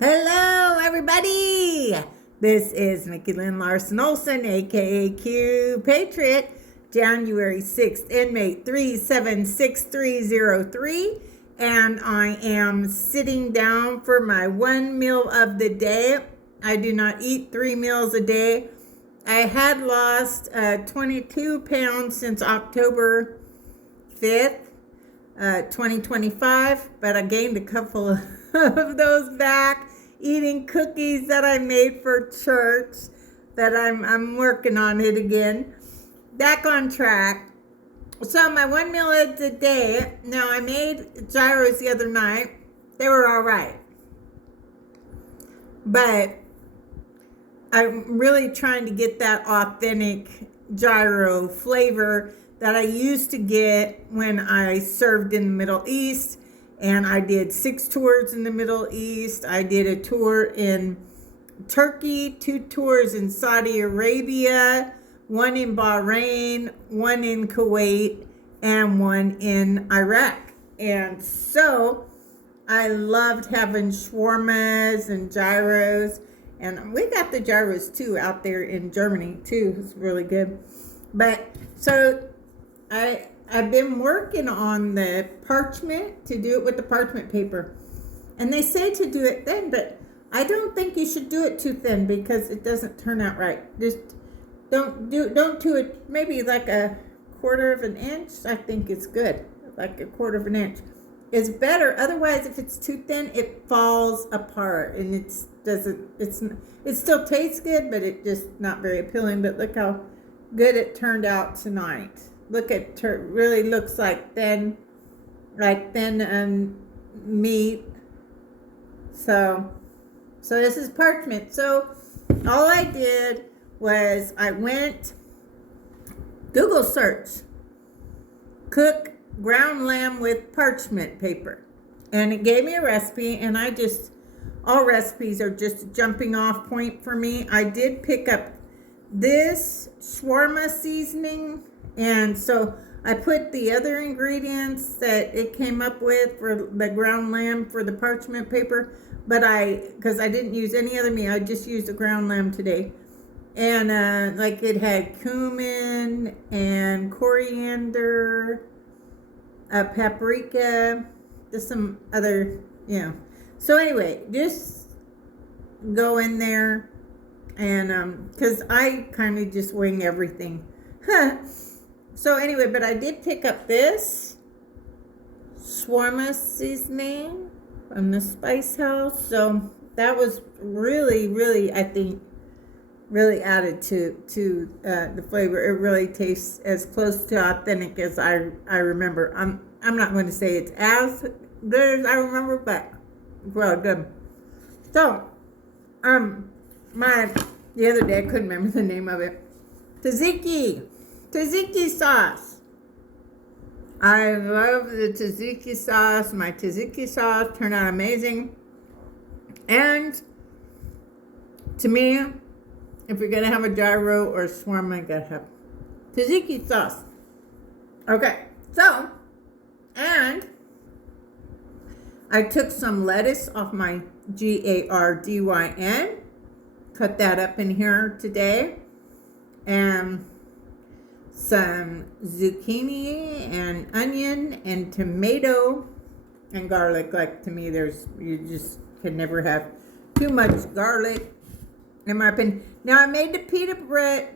Hello, everybody. This is Mickey Lynn Larson-Olson, aka Q Patriot, January 6th, inmate 376303. And I am sitting down for my one meal of the day. I do not eat 3 meals a day. I had lost 22 pounds since October 5th, 2025, but I gained a couple of those back eating cookies that I made for church, that I'm working on it again. Back on track. So my one meal of the day, now I made gyros the other night. They were all right. But I'm really trying to get that authentic gyro flavor that I used to get when I served in the Middle East. And I did 6 tours in the Middle East. I did a tour in Turkey, 2 tours in Saudi Arabia, 1 in Bahrain, 1 in Kuwait, and 1 in Iraq. And so I loved having shawarmas and gyros. And we got the gyros too out there in Germany too. It's really good. But so I've been working on the parchment, to do it with the parchment paper. And they say to do it thin, but I don't think you should do it too thin because it doesn't turn out right. Just don't do it, maybe like a 1/4 of an inch. I think it's good. Like a 1/4 of an inch. It's better. Otherwise, if it's too thin, it falls apart and it still tastes good, but it just not very appealing. But look how good it turned out tonight. Look at really looks like thin meat. So this is parchment. So all I did was I went Google search, cook ground lamb with parchment paper, and it gave me a recipe. And all recipes are just a jumping off point for me. I did pick up this shawarma seasoning. And so I put the other ingredients that it came up with for the ground lamb for the parchment paper, but because I didn't use any other meat, I just used the ground lamb today. And like it had cumin and coriander, paprika, just some other, So anyway, just go in there and because I kind of just wing everything. So anyway, but I did pick up this shawarma seasoning from the Spice House. So that was really, really, I think, really added to the flavor. It really tastes as close to authentic as I remember. I'm not going to say it's as good as I remember, but it's really good. So, the other day I couldn't remember the name of it. Tzatziki sauce. I love the tzatziki sauce. My tzatziki sauce turned out amazing. And to me, if you're going to have a gyro or a shawarma, you got to have tzatziki sauce. Okay, so, and I took some lettuce off my GARDYN, cut that up in here today, and some zucchini and onion and tomato and garlic. Like, to me, you just can never have too much garlic, in my opinion. Now I made the pita bread,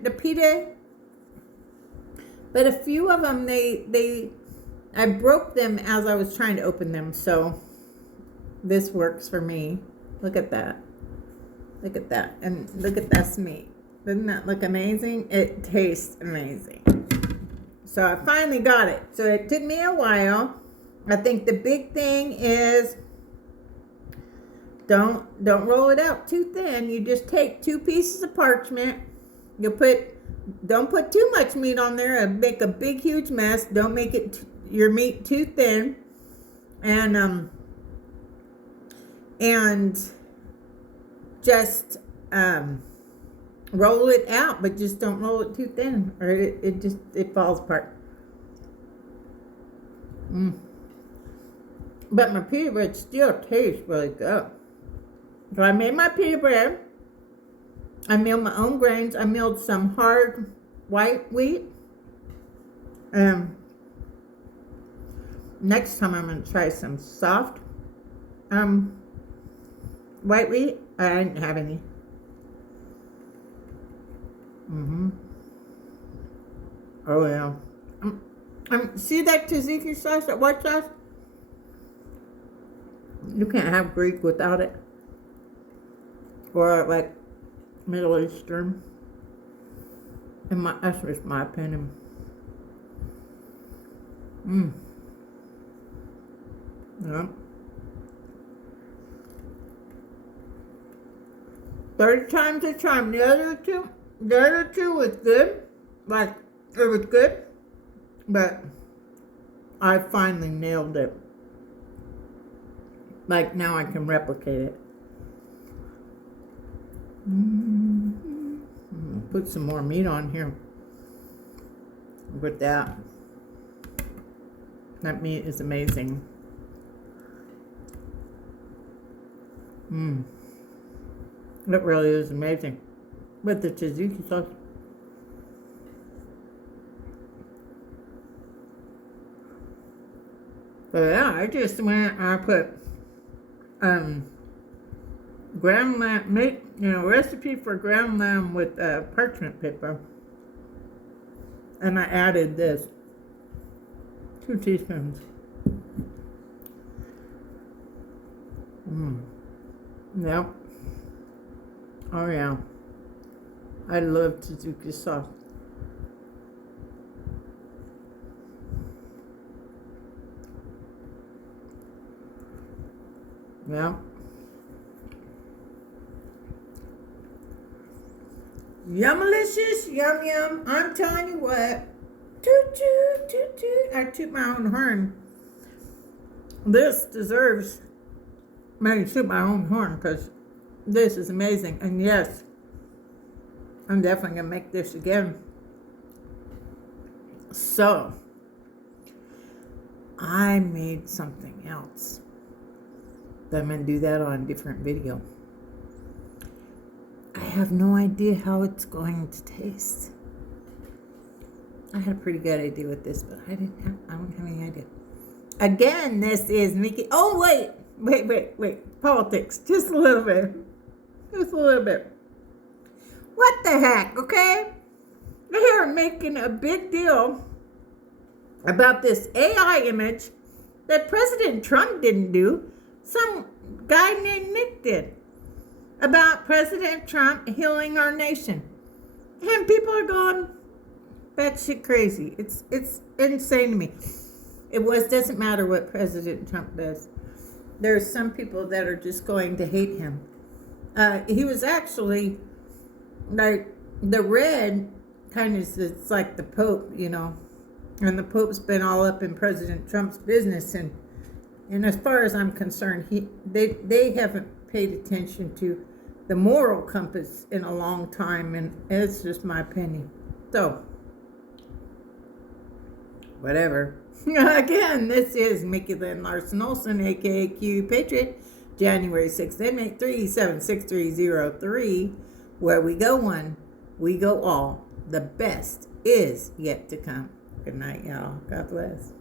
but a few of them I broke them as I was trying to open them. So this works for me. Look at that. Look at that, and look at this meat. Doesn't that look amazing? It tastes amazing. So I finally got it. So it took me a while. I think the big thing is don't roll it out too thin. You just take 2 pieces of parchment. Don't put too much meat on there. It'll make a big huge mess. Don't make your meat too thin. And just roll it out, but just don't roll it too thin, or it falls apart. But my pita bread still tastes really good. So I made my pita bread. I milled my own grains. I milled some hard white wheat. Next time I'm going to try some soft white wheat. I didn't have any. Oh yeah. See that tzatziki sauce, that white sauce? You can't have Greek without it. Or like Middle Eastern. That's just my opinion. Yeah. 30 times a charm. The other two was good. Like, it was good. But I finally nailed it. Like, now I can replicate it. Put some more meat on here. With that. That meat is amazing. It really is amazing. With the tzatziki sauce. But yeah, I just went and I put ground lamb, recipe for ground lamb with parchment paper. And I added this. 2 teaspoons. Yep. Oh yeah. I love tzatziki sauce. Yeah. Yummalicious, yum yum. I'm telling you what. Toot toot toot toot. I toot my own horn. This deserves me to toot my own horn because this is amazing. And yes, I'm definitely gonna make this again. So I made something else. I'm going to do that on a different video. I have no idea how it's going to taste. I had a pretty good idea with this, but I don't have any idea. Again, this is Mickey. Oh, wait. Politics. Just a little bit. What the heck, okay? They're making a big deal about this AI image that President Trump didn't do. Some guy named Nick did, about President Trump healing our nation. And people are going batshit crazy. It's insane to me. Doesn't matter what President Trump does. There's some people that are just going to hate him. He was actually, like, the red kind of, it's like the Pope, and the Pope's been all up in President Trump's business, and as far as I'm concerned, they haven't paid attention to the moral compass in a long time, and it's just my opinion. So, whatever. Again, this is Mickey Lynn Larson-Olson, aka Q Patriot, January 6th, 783-76303, where we go one, we go all. The best is yet to come. Good night, y'all. God bless.